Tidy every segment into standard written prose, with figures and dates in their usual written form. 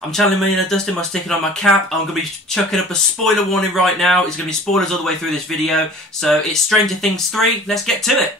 I'm channeling Millionaire Dustin by sticking on my cap. I'm going to be chucking up a spoiler warning right now. It's going to be spoilers all the way through this video. So it's Stranger Things 3. Let's get to it.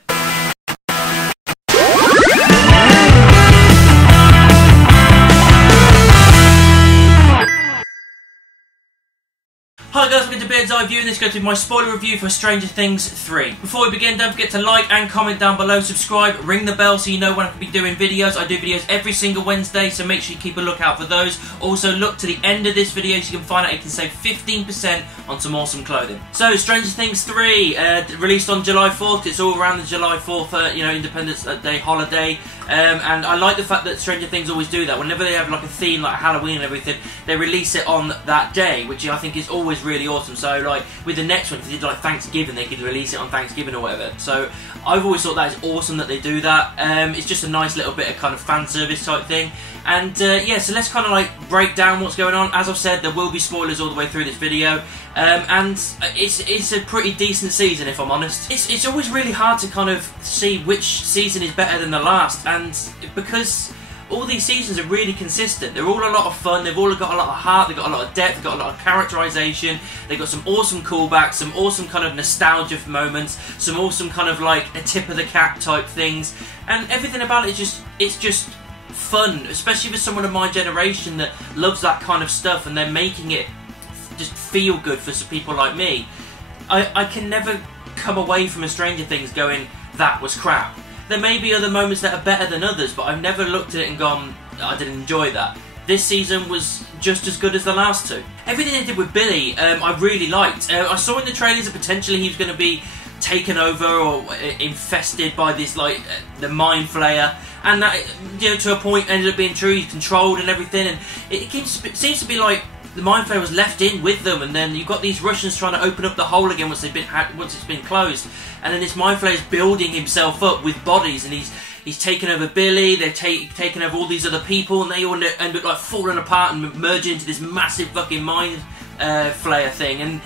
Hi guys, welcome to Bird's Eye View, and this is going to be my spoiler review for Stranger Things 3. Before we begin, don't forget to like and comment down below, subscribe, ring the bell so you know when I can be doing videos. I do videos every single Wednesday, so make sure you keep a lookout for those. Also, look to the end of this video so you can find out you can save 15% on some awesome clothing. So, Stranger Things 3, released on July 4th. It's all around the July 4th, Independence Day holiday. And I like the fact that Stranger Things always do that. Whenever they have like a theme like Halloween and everything, they release it on that day, which I think is always really awesome. So like with the next one, if they did like Thanksgiving, they could release it on Thanksgiving or whatever. So I've always thought that is awesome that they do that. It's just a nice little bit of kind of fan service type thing. And yeah, so let's kind of like break down what's going on. As I've said, there will be spoilers all the way through this video. And it's a pretty decent season, if I'm honest. It's always really hard to kind of see which season is better than the last, and because all these seasons are really consistent. They're all a lot of fun, they've all got a lot of heart, they've got a lot of depth, they've got a lot of characterisation, they've got some awesome callbacks, some awesome kind of nostalgia moments, some awesome kind of like a tip of the cap type things, and everything about it it's just fun, especially for someone of my generation that loves that kind of stuff, and they're making it just feel good for some people like me. I can never come away from a Stranger Things going, that was crap. There may be other moments that are better than others, but I've never looked at it and gone, I didn't enjoy that. This season was just as good as the last two. Everything they did with Billy, I really liked. I saw in the trailers that potentially he was going to be taken over or infested by this, like, the Mind Flayer. And that, to a point, ended up being true. He's controlled and everything. And it seems to be like the Mind Flayer was left in with them, and then you've got these Russians trying to open up the hole again once it's been closed, and then this Mind Flayer is building himself up with bodies, and he's taken over Billy. They've taken over all these other people, and they all end up like falling apart and merging into this massive fucking Mind Flayer thing. And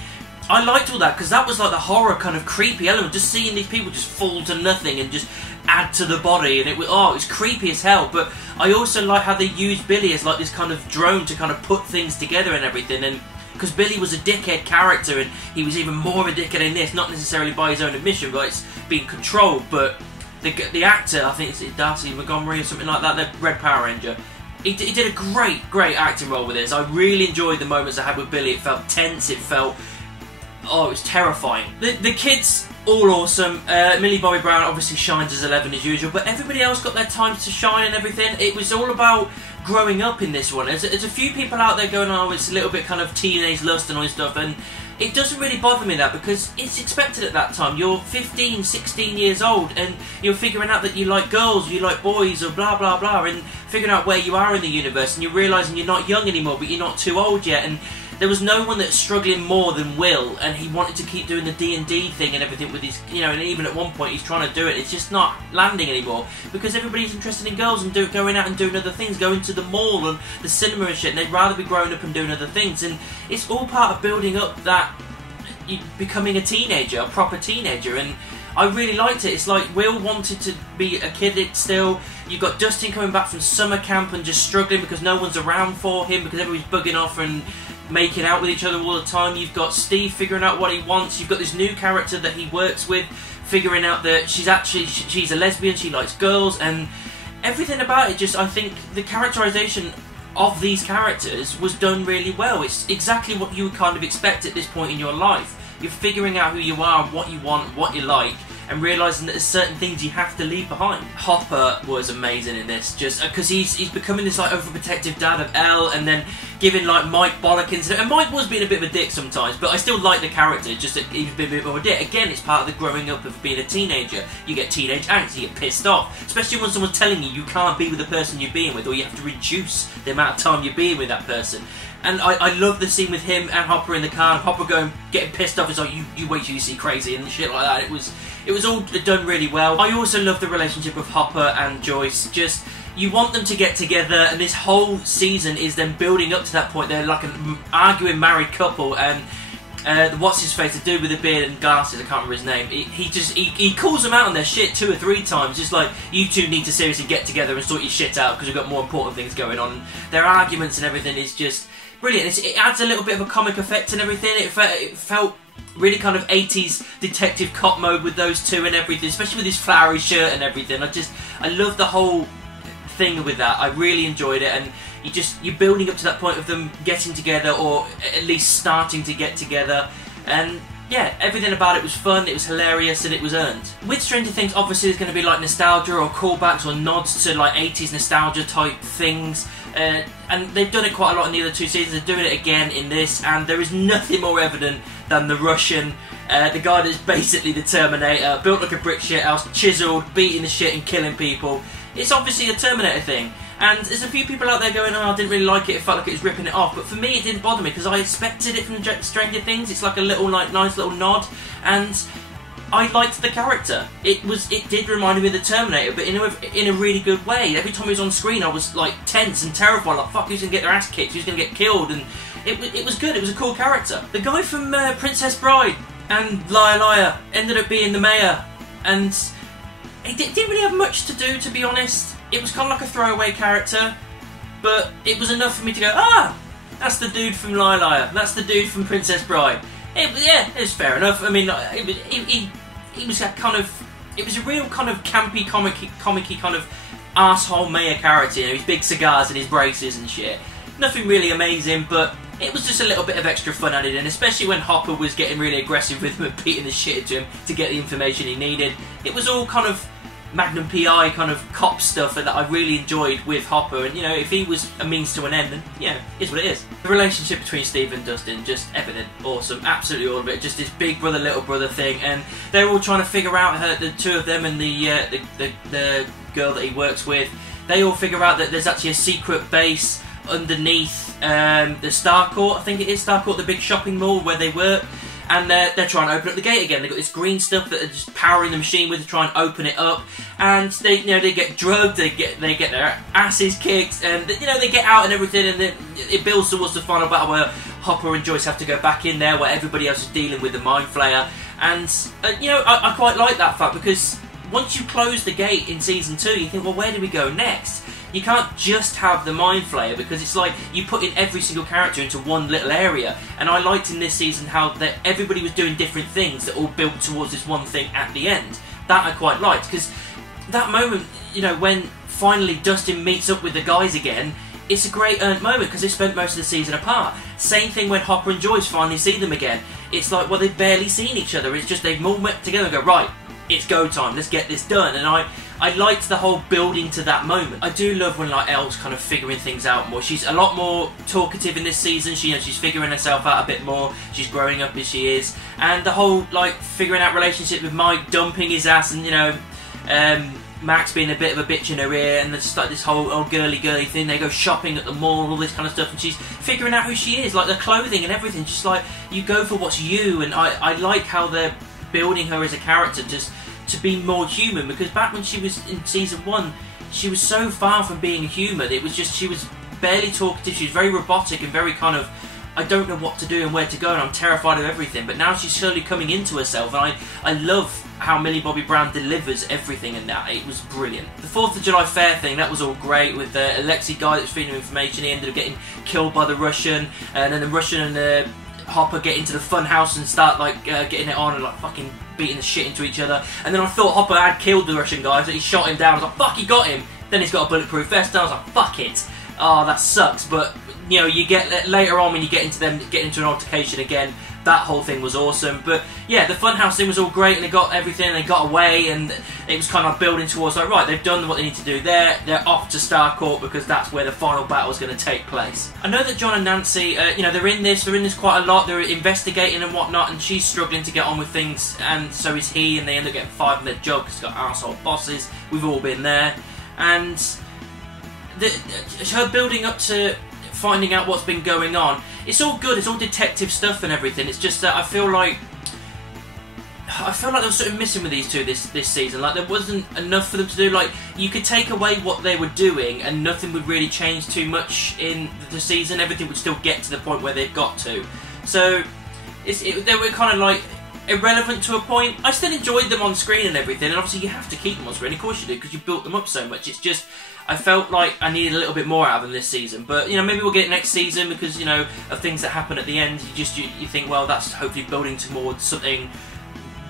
I liked all that because that was like the horror kind of creepy element, just seeing these people just fall to nothing and just add to the body, and it was creepy as hell. But I also like how they used Billy as like this kind of drone to kind of put things together and everything, and because Billy was a dickhead character, and he was even more of a dickhead in this, not necessarily by his own admission, but it's being controlled. But the actor, I think it's Darcy Montgomery or something like that, the Red Power Ranger, he did a great acting role with this. I really enjoyed the moments I had with Billy. It felt tense, it felt, it was terrifying. The kids, all awesome. Millie Bobby Brown obviously shines as 11 as usual, but everybody else got their times to shine and everything. It was all about growing up in this one. There's a few people out there going, oh, it's a little bit kind of teenage lust and all this stuff, and it doesn't really bother me that, because it's expected at that time. You're 15, 16 years old, and you're figuring out that you like girls, you like boys, or blah blah blah, and figuring out where you are in the universe, and you're realising you're not young anymore, but you're not too old yet. And there was no one that's struggling more than Will, and he wanted to keep doing the D&D thing and everything with his, and even at one point he's trying to do it. It's just not landing anymore, because everybody's interested in girls and going out and doing other things, going to the mall and the cinema and shit, and they'd rather be growing up and doing other things. And it's all part of building up that, becoming a teenager, a proper teenager. And I really liked it. It's like Will wanted to be a kid still. You've got Dustin coming back from summer camp and just struggling because no one's around for him, because everybody's bugging off and making out with each other all the time. You've got Steve figuring out what he wants. You've got this new character that he works with figuring out that she's a lesbian, she likes girls, and everything about it. Just, I think the characterization of these characters was done really well. It's exactly what you would kind of expect at this point in your life. You're figuring out who you are, what you want, what you like, and realising that there's certain things you have to leave behind. Hopper was amazing in this, just because he's becoming this like overprotective dad of Elle, and then giving like Mike bollockins. And Mike was being a bit of a dick sometimes, but I still like the character, just that he was being a bit more of a dick. Again, it's part of the growing up of being a teenager. You get teenage angst, you get pissed off, especially when someone's telling you can't be with the person you're being with, or you have to reduce the amount of time you're being with that person. And I love the scene with him and Hopper in the car, and Hopper getting pissed off. It's like, you wait till you see crazy and shit like that. It was all done really well. I also love the relationship of Hopper and Joyce. Just, you want them to get together, and this whole season is them building up to that point. They're like an arguing married couple, and what's his face, the dude with the beard and glasses, I can't remember his name. He calls them out on their shit 2 or 3 times, just like, you two need to seriously get together and sort your shit out because we've got more important things going on. Their arguments and everything is just brilliant. It adds a little bit of a comic effect and everything. It felt really kind of 80s detective cop mode with those two and everything, especially with his flowery shirt and everything. I love the whole thing with that. I really enjoyed it, and you're building up to that point of them getting together, or at least starting to get together, and yeah, everything about it was fun, it was hilarious, and it was earned. With Stranger Things, obviously there's going to be like nostalgia or callbacks or nods to like 80s nostalgia type things, and they've done it quite a lot in the other 2 seasons. They're doing it again in this, and there is nothing more evident than the Russian, the guy that's basically the Terminator, built like a brick shit house, chiseled, beating the shit and killing people. It's obviously a Terminator thing, and there's a few people out there going, oh, I didn't really like it, it felt like it was ripping it off, but for me it didn't bother me because I expected it from Stranger Things. It's like a little, like, nice little nod, and I liked the character. It did remind me of the Terminator, but in a really good way. Every time he was on screen I was like tense and terrified, like fuck, who's gonna get their ass kicked, who's gonna get killed, and it was good, it was a cool character. The guy from Princess Bride and Liar Liar ended up being the mayor, and he didn't really have much to do, to be honest. It was kind of like a throwaway character, but it was enough for me to go, ah, that's the dude from Liar Liar, that's the dude from Princess Bride. Yeah, it was fair enough. I mean, it was a kind of, it was a real kind of campy, comic-y kind of arsehole mayor character, you know, his big cigars and his braces and shit. Nothing really amazing, but it was just a little bit of extra fun added in, especially when Hopper was getting really aggressive with him and beating the shit into him to get the information he needed. It was all kind of Magnum PI kind of cop stuff that I really enjoyed with Hopper, and you know, if he was a means to an end, then yeah, it's what it is. The relationship between Steve and Dustin, just evident, awesome, absolutely all of it, just this big brother little brother thing, and they're all trying to figure out, the two of them and the girl that he works with, they all figure out that there's actually a secret base underneath the Starcourt, I think it is Starcourt, the big shopping mall where they work. And they're trying to open up the gate again. They've got this green stuff that they're just powering the machine with to try and open it up. And they get drugged, they get their asses kicked, and they get out and everything. And it builds towards the final battle where Hopper and Joyce have to go back in there, where everybody else is dealing with the Mind Flayer. And I quite like that fact, because once you close the gate in season 2, you think, well, where do we go next? You can't just have the Mind Flayer, because it's like you put in every single character into one little area. And I liked in this season how everybody was doing different things that all built towards this one thing at the end. That I quite liked, because that moment, when finally Dustin meets up with the guys again, it's a great earned moment because they spent most of the season apart. Same thing when Hopper and Joyce finally see them again. It's like, well, they've barely seen each other. It's just they've all met together and go, right, it's go time, let's get this done. And I liked the whole building to that moment. I do love when Elle's kind of figuring things out more. She's a lot more talkative in this season. She's figuring herself out a bit more. She's growing up as she is, and the whole figuring out relationship with Mike dumping his ass, and Max being a bit of a bitch in her ear, and there's just this whole girly thing. They go shopping at the mall, all this kind of stuff, and she's figuring out who she is, like the clothing and everything. Just you go for what's you, and I like how they're building her as a character just to be more human, because back when she was in season 1, she was so far from being human. It was just, she was barely talkative, she was very robotic and very kind of, I don't know what to do and where to go, and I'm terrified of everything. But now she's slowly coming into herself, and I love how Millie Bobby Brown delivers everything in that. It was brilliant. The 4th of July fair thing, that was all great, with the Alexei guy that was feeding him information. He ended up getting killed by the Russian, and then the Russian and Hopper get into the fun house and start getting it on and fucking beating the shit into each other. And then I thought Hopper had killed the Russian guy, so he shot him down. I was like, fuck, he got him. Then he's got a bulletproof vest, and I was like, fuck it. Oh, that sucks. But you get later on when you get into an altercation again. That whole thing was awesome. But yeah, the funhouse thing was all great, and they got everything, and they got away, and it was kind of building towards right, they've done what they need to do there. They're off to Starcourt because that's where the final battle is going to take place. I know that John and Nancy, they're in this quite a lot. They're investigating and whatnot, and she's struggling to get on with things, and so is he, and they end up getting fired from their job because they've got arsehole bosses. We've all been there, and her building up to finding out what's been going on. It's all good, it's all detective stuff and everything. It's just that I feel like there was something missing with these two this season. There wasn't enough for them to do. You could take away what they were doing and nothing would really change too much in the season. Everything would still get to the point where they've got to. So they were kind of like irrelevant to a point. I still enjoyed them on screen and everything, and obviously you have to keep them on screen, of course you do, because you built them up so much. It's just, I felt like I needed a little bit more out of them this season, but you know, maybe we'll get it next season because, you know, of things that happen at the end. You think, well, that's hopefully building towards something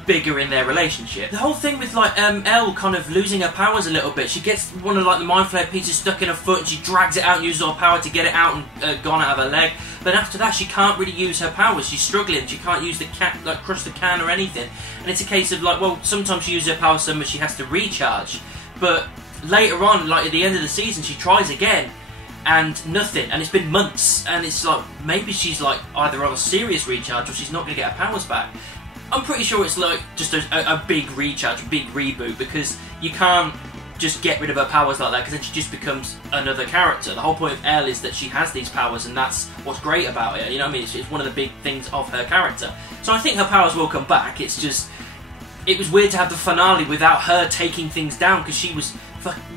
bigger in their relationship. The whole thing with like Elle kind of losing her powers a little bit. She gets one of like the mind flare pieces stuck in her foot and she drags it out and uses her power to get it out and gone out of her leg. But after that she can't really use her powers. She's struggling. She can't use the can, like crush the can or anything. And it's a case of like, well, sometimes she uses her powers so much she has to recharge. But later on, like at the end of the season, she tries again and nothing. And it's been months and it's like, maybe she's like either on a serious recharge or she's not going to get her powers back. I'm pretty sure it's like just a big recharge, a big reboot, because you can't just get rid of her powers like that, because then she just becomes another character. The whole point of Elle is that she has these powers, and that's what's great about it. You know what I mean? It's one of the big things of her character. So I think her powers will come back. It's just, it was weird to have the finale without her taking things down, because she was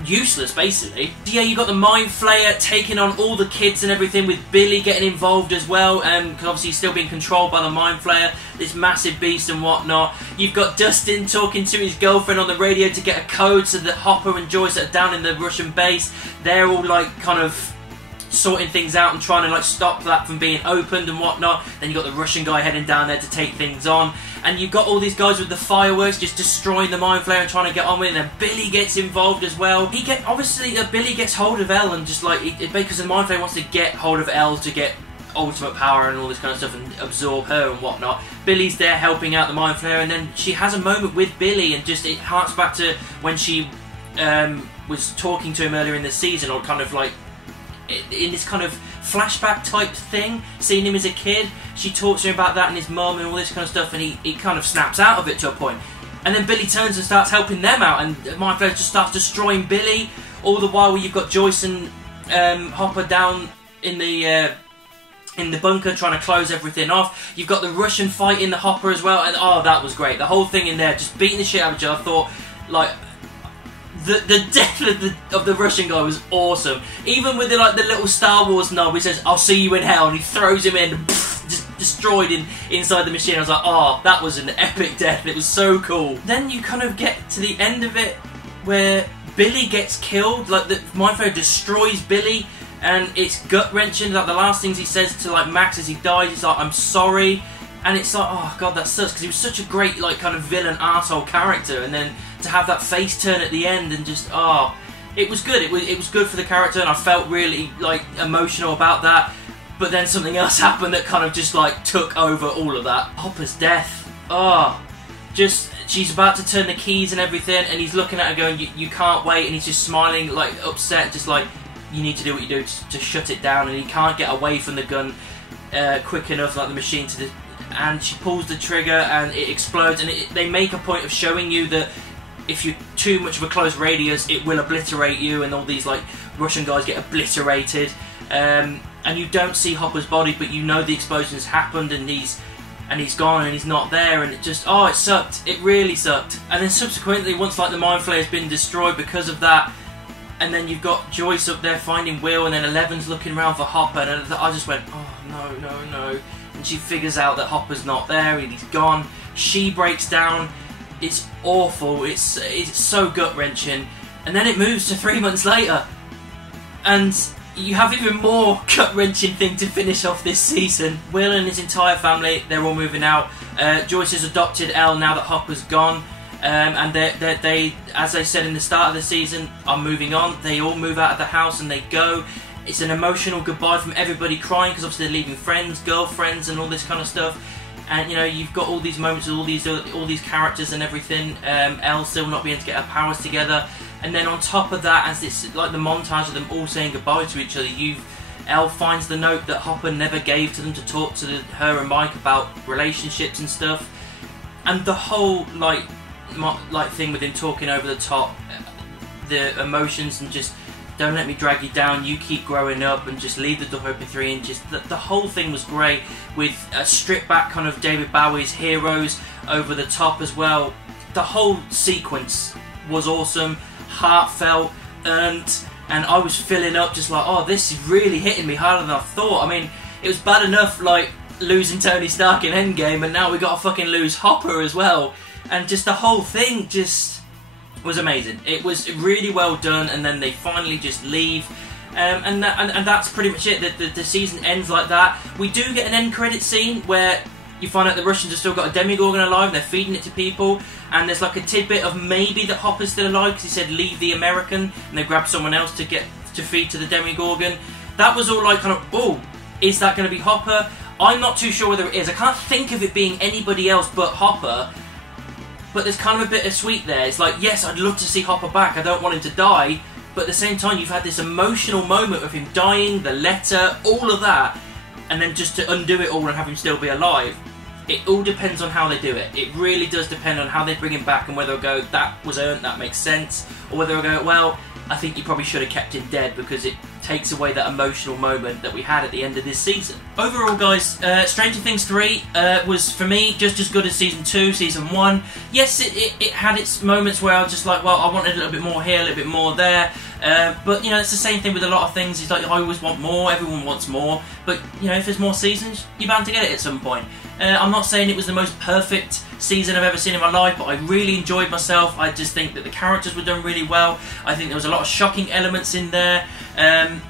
useless, basically. Yeah, you got the Mind Flayer taking on all the kids and everything, with Billy getting involved as well, because obviously he's still being controlled by the Mind Flayer, this massive beast and whatnot. You've got Dustin talking to his girlfriend on the radio to get a code so that Hopper and Joyce that are down in the Russian base, they're all like kind of sorting things out and trying to like stop that from being opened and whatnot. Then you got the Russian guy heading down there to take things on, and you've got all these guys with the fireworks just destroying the Mind Flayer and trying to get on with it. And then Billy gets involved as well. Billy gets hold of Elle and just like because the Mind Flayer wants to get hold of Elle to get ultimate power and all this kind of stuff and absorb her and whatnot. Billy's there helping out the Mind Flayer, and then she has a moment with Billy, and just it harks back to when she was talking to him earlier in the season, or kind of like in this kind of flashback type thing, seeing him as a kid. She talks to him about that and his mum and all this kind of stuff, and he kind of snaps out of it to a point. And then Billy turns and starts helping them out, and Mind Flayer just starts destroying Billy. All the while you've got Joyce and Hopper down in the bunker trying to close everything off. You've got the Russian fighting the Hopper as well, and oh, that was great. The whole thing in there, just beating the shit out of each other. I thought, like, the death of the Russian guy was awesome. Even with the little Star Wars nod, he says, "I'll see you in hell," and he throws him in, and just destroyed inside the machine. I was like, oh, that was an epic death. It was so cool. Then you kind of get to the end of it where Billy gets killed. Like the Mind Flayer destroys Billy, and it's gut wrenching. Like the last things he says to like Max as he dies, he's like, "I'm sorry." And it's like, oh god, that sucks, because he was such a great like kind of villain arsehole character, and then to have that face turn at the end and just, oh, it was good. It was good for the character, and I felt really like emotional about that. But then something else happened that kind of just like took over all of that. Hopper's death. Oh, just she's about to turn the keys and everything, and he's looking at her going, you can't wait, and he's just smiling like upset, just like, you need to do what you do to shut it down, and he can't get away from the gun quick enough, like the machine to the. And she pulls the trigger and it explodes, and they make a point of showing you that if you're too much of a close radius, it will obliterate you, and all these like Russian guys get obliterated, and you don't see Hopper's body, but you know the explosion has happened, and he's gone and he's not there, and it just, oh, it sucked. It really sucked. And then subsequently, once like the Mind Flayer's been destroyed because of that, and then you've got Joyce up there finding Will, and then Eleven's looking around for Hopper, and I just went, oh no, no, no. And she figures out that Hopper's not there and he's gone. She breaks down. It's awful. It's so gut-wrenching. And then it moves to 3 months later. And you have even more gut-wrenching thing to finish off this season. Will and his entire family, they're all moving out. Joyce has adopted Elle now that Hopper's gone. And they, as they said in the start of the season, are moving on. They all move out of the house and they go. It's an emotional goodbye from everybody crying, because obviously they're leaving friends, girlfriends, and all this kind of stuff. And you know, you've got all these moments with all these characters and everything. Elle still not being able to get her powers together, and then on top of that, as it's like the montage of them all saying goodbye to each other, Elle finds the note that Hopper never gave to them to talk to her and Mike about relationships and stuff. And the whole like thing with him talking over the top, the emotions, and just, don't let me drag you down, you keep growing up, and just leave the door open 3 inches. The whole thing was great, with a stripped back kind of David Bowie's Heroes over the top as well. The whole sequence was awesome, heartfelt, earned, and I was filling up just like, oh, this is really hitting me harder than I thought. I mean, it was bad enough like losing Tony Stark in Endgame, and now we got to fucking lose Hopper as well. And just the whole thing just was amazing. It was really well done, and then they finally just leave. And that's pretty much it. The season ends like that. We do get an end credit scene where you find out the Russians have still got a Demogorgon alive, and they're feeding it to people, and there's like a tidbit of maybe that Hopper's still alive because he said leave the American, and they grabbed someone else to feed to the Demogorgon. That was all like kind of, oh, is that going to be Hopper? I'm not too sure whether it is. I can't think of it being anybody else but Hopper, but there's kind of a bit of sweet there. It's like, yes, I'd love to see Hopper back, I don't want him to die, but at the same time you've had this emotional moment of him dying, the letter, all of that, and then just to undo it all and have him still be alive. It all depends on how they do it. It really does depend on how they bring him back, and whether they'll go, that was earned, that makes sense, or whether they'll go, well, I think you probably should have kept him dead because it takes away that emotional moment that we had at the end of this season. Overall, guys, Stranger Things 3 was, for me, just as good as Season 2, Season 1. Yes, it had its moments where I was just like, well, I wanted a little bit more here, a little bit more there. But, you know, it's the same thing with a lot of things. It's like, I always want more, everyone wants more. But, you know, if there's more seasons, you're bound to get it at some point. I'm not saying it was the most perfect season I've ever seen in my life, but I really enjoyed myself. I just think that the characters were done really well. I think there was a lot of shocking elements in there. And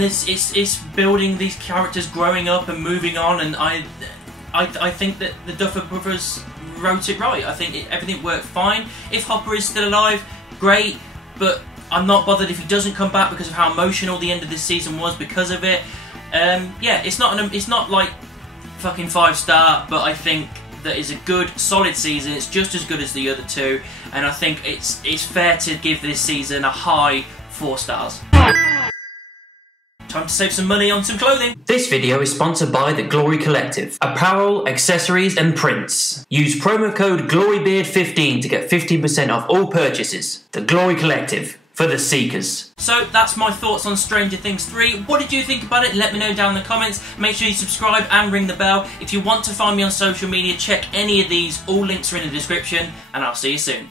it's building these characters growing up and moving on, and I think that the Duffer Brothers wrote it right. I think everything worked fine. If Hopper is still alive, great, but I'm not bothered if he doesn't come back because of how emotional the end of this season was because of it. Yeah, it's not like fucking 5-star, but I think that is a good, solid season. It's just as good as the other two, and I think it's fair to give this season a high 4 stars. Time to save some money on some clothing. This video is sponsored by the Glory Collective. Apparel, accessories and prints. Use promo code GLORYBEARD15 to get 15% off all purchases. The Glory Collective. For the seekers. So that's my thoughts on Stranger Things 3. What did you think about it? Let me know down in the comments. Make sure you subscribe and ring the bell. If you want to find me on social media, check any of these. All links are in the description, and I'll see you soon.